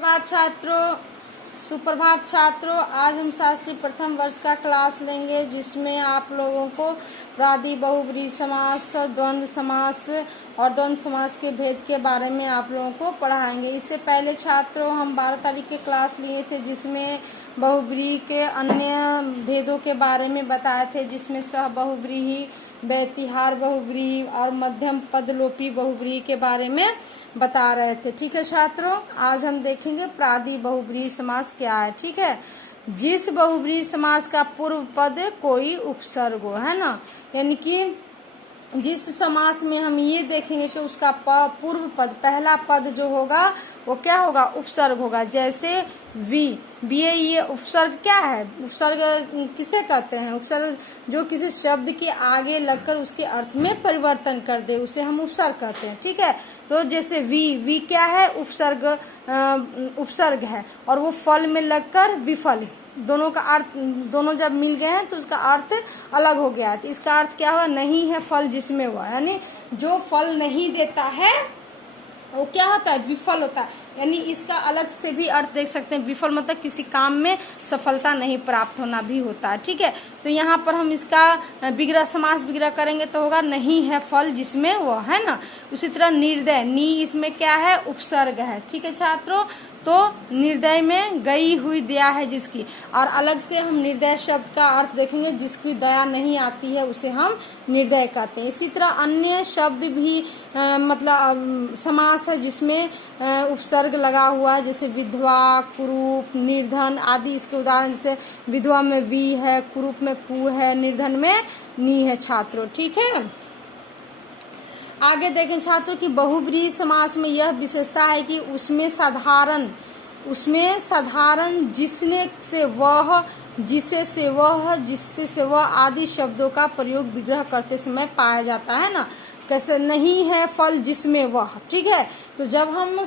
सुप्रभात छात्रों, सुप्रभात छात्रों। आज हम शास्त्री प्रथम वर्ष का क्लास लेंगे जिसमें आप लोगों को प्रादि बहुब्रीहि समास, द्वंद्व समास और द्वंद्व समास के भेद के बारे में आप लोगों को पढ़ाएंगे। इससे पहले छात्रों हम 12 तारीख के क्लास लिए थे जिसमें बहुब्रीहि के अन्य भेदों के बारे में बताए थे, जिसमें सह बहुब्रीहि, व्यतिहार बहुब्रीहि और मध्यम पदलोपी बहुब्रीहि के बारे में बता रहे थे। ठीक है छात्रों, आज हम देखेंगे प्रादि बहुब्रीहि समास क्या है। ठीक है, जिस बहुब्रीहि समास का पूर्व पद कोई उपसर्ग हो, है ना, यानी कि जिस समास में हम ये देखेंगे कि उसका पूर्व पद, पहला पद जो होगा वो क्या होगा, उपसर्ग होगा। जैसे वी, ये उपसर्ग क्या है, उपसर्ग किसे कहते हैं? उपसर्ग जो किसी शब्द के आगे लगकर उसके अर्थ में परिवर्तन कर दे उसे हम उपसर्ग कहते हैं। ठीक है, तो जैसे वी क्या है, उपसर्ग, उपसर्ग है और वो फल में लगकर विफल, दोनों का अर्थ, दोनों जब मिल गए हैं तो उसका अर्थ अलग हो गया। तो इसका अर्थ क्या हुआ, नहीं है फल जिसमें हुआ, यानी जो फल नहीं देता है वो क्या होता है, विफल होता है। यानी इसका अलग से भी अर्थ देख सकते हैं, विफल मतलब किसी काम में सफलता नहीं प्राप्त होना भी होता है। ठीक है, तो यहाँ पर हम इसका विग्रह समास विग्रह करेंगे तो होगा नहीं है फल जिसमें वो, है ना। उसी तरह निर्दय, नी इसमें क्या है, उपसर्ग है। ठीक है छात्रों, तो निर्दय में गई हुई दया है जिसकी, और अलग से हम निर्दय शब्द का अर्थ देखेंगे, जिसकी दया नहीं आती है उसे हम निर्दय कहते हैं। इसी तरह अन्य शब्द भी मतलब समास है जिसमें उपसर्ग लगा हुआ है, जैसे विधवा, कुरूप, निर्धन आदि। इसके उदाहरण जैसे विधवा में वी है, कुरूप में कु है, निर्धन में नी है छात्रों। ठीक है, आगे देखें छात्रों कि बहुब्रीहि समास में यह विशेषता है कि उसमें साधारण जिसने से वह, जिसे से वह, जिससे से वह आदि शब्दों का प्रयोग विग्रह करते समय पाया जाता है ना। कैसे, नहीं है फल जिसमें वह। ठीक है, तो जब हम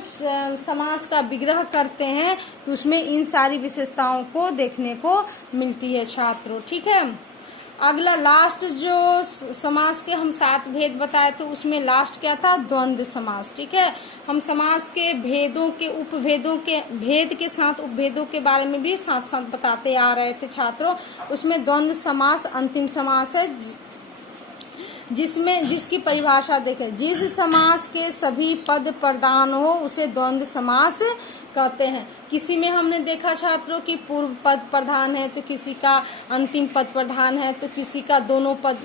समास का विग्रह करते हैं तो उसमें इन सारी विशेषताओं को देखने को मिलती है छात्रों। ठीक है, अगला लास्ट जो समास के हम 7 भेद बताए तो उसमें लास्ट क्या था, द्वंद्व समास। ठीक है, हम समास के भेदों के, उपभेदों के, भेद के साथ उपभेदों के बारे में भी साथ साथ बताते आ रहे थे छात्रों। उसमें द्वंद्व समास अंतिम समास है जिसकी परिभाषा देखें, जिस समास के सभी पद प्रधान हो उसे द्वंद्व समास कहते हैं। किसी में हमने देखा छात्रों कि पूर्व पद प्रधान है तो किसी का अंतिम पद प्रधान है, तो किसी का दोनों पद,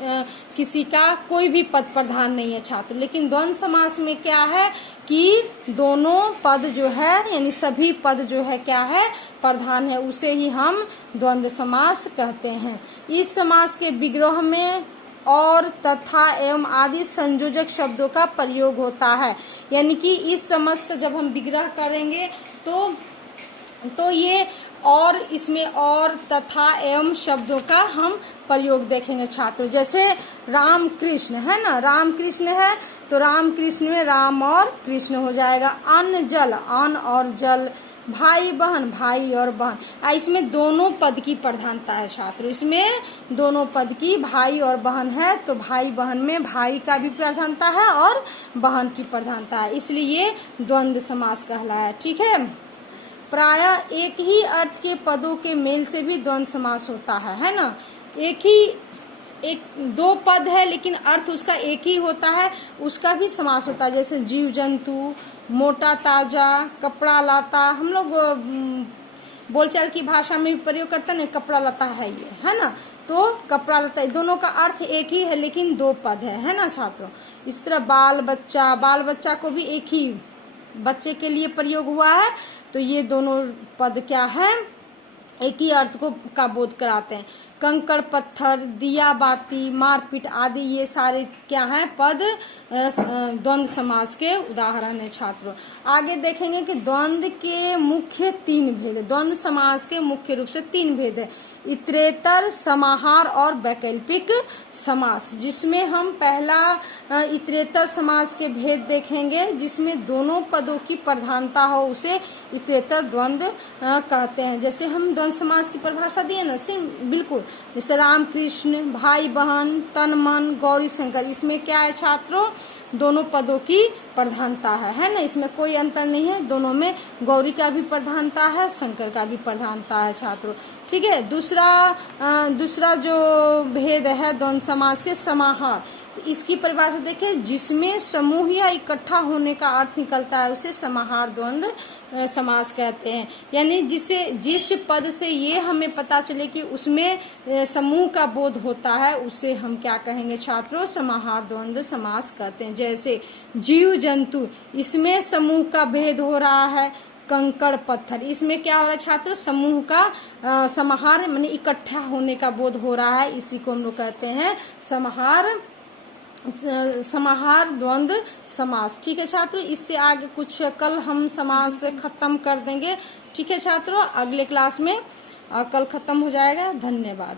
किसी का कोई भी पद प्रधान नहीं है छात्र। लेकिन द्वंद्व समास में क्या है कि दोनों पद जो है, यानी सभी पद जो है क्या है, प्रधान है, उसे ही हम द्वंद्व समास कहते हैं। इस समास के विग्रह में और, तथा, एवं आदि संयोजक शब्दों का प्रयोग होता है। यानी कि इस समास का जब हम विग्रह करेंगे तो ये और, इसमें और, तथा, एवं शब्दों का हम प्रयोग देखेंगे छात्रों। जैसे राम कृष्ण है ना, राम कृष्ण है तो राम कृष्ण में राम और कृष्ण हो जाएगा। अन्न जल, अन्न और जल। भाई बहन, भाई और बहन। इसमें दोनों पद की प्रधानता है छात्रों, इसमें दोनों पद की, भाई और बहन है तो भाई बहन में भाई का भी प्रधानता है और बहन की प्रधानता है, इसलिए ये द्वंद्व समास कहलाया है। ठीक है, प्रायः एक ही अर्थ के पदों के मेल से भी द्वंद्व समास होता है ना। एक दो पद है लेकिन अर्थ उसका एक ही होता है, उसका भी समास होता है। जैसे जीव जंतु, मोटा ताजा, कपड़ा लाता, हम लोग बोलचाल की भाषा में भी प्रयोग करते हैं, कपड़ा लता है ये, है ना। तो कपड़ा लता, दोनों का अर्थ एक ही है लेकिन दो पद है ना छात्रों। इस तरह बाल बच्चा, बाल बच्चा को भी एक ही बच्चे के लिए प्रयोग हुआ है, तो ये दोनों पद क्या है, एक ही अर्थ को का बोध कराते हैं। कंकड़ पत्थर, दिया बाती, मारपीट आदि ये सारे क्या हैं, पद द्वंद्व समास के उदाहरण है छात्रों। आगे देखेंगे कि द्वंद्व के मुख्य 3 भेद है। द्वंद्व समास के मुख्य रूप से 3 भेद है, इतरेतर, समाहार और वैकल्पिक समास। जिसमें हम पहला इतरेतर समास के भेद देखेंगे, जिसमें दोनों पदों की प्रधानता हो उसे इतरेतर द्वंद्व कहते हैं। जैसे हम द्वंद्व समास की परिभाषा दिए ना, बिल्कुल जैसे राम कृष्ण, भाई बहन, तन मन, गौरी शंकर, इसमें क्या है छात्रों, दोनों पदों की प्रधानता है ना, इसमें कोई अंतर नहीं है, दोनों में गौरी का भी प्रधानता है, शंकर का भी प्रधानता है छात्रों। ठीक है। दूसरा जो भेद है द्वंद्व समास के, समाहार। इसकी परिभाषा देखिए, जिसमें समूह या इकट्ठा होने का अर्थ निकलता है उसे समाहार द्वंद्व समास कहते हैं। यानी जिस पद से ये हमें पता चले कि उसमें समूह का बोध होता है उसे हम क्या कहेंगे छात्रों, समाहार द्वंद्व समास कहते हैं। जैसे जीव जंतु, इसमें समूह का भेद हो रहा है, कंकड़ पत्थर, इसमें क्या हो रहा है छात्रों, समूह का समाहार माने इकट्ठा होने का बोध हो रहा है, इसी को हम लोग कहते हैं समाहार द्वंद्व समास। ठीक है छात्रों, इससे आगे कुछ कल हम समास खत्म कर देंगे। ठीक है छात्रों, अगले क्लास में कल खत्म हो जाएगा। धन्यवाद।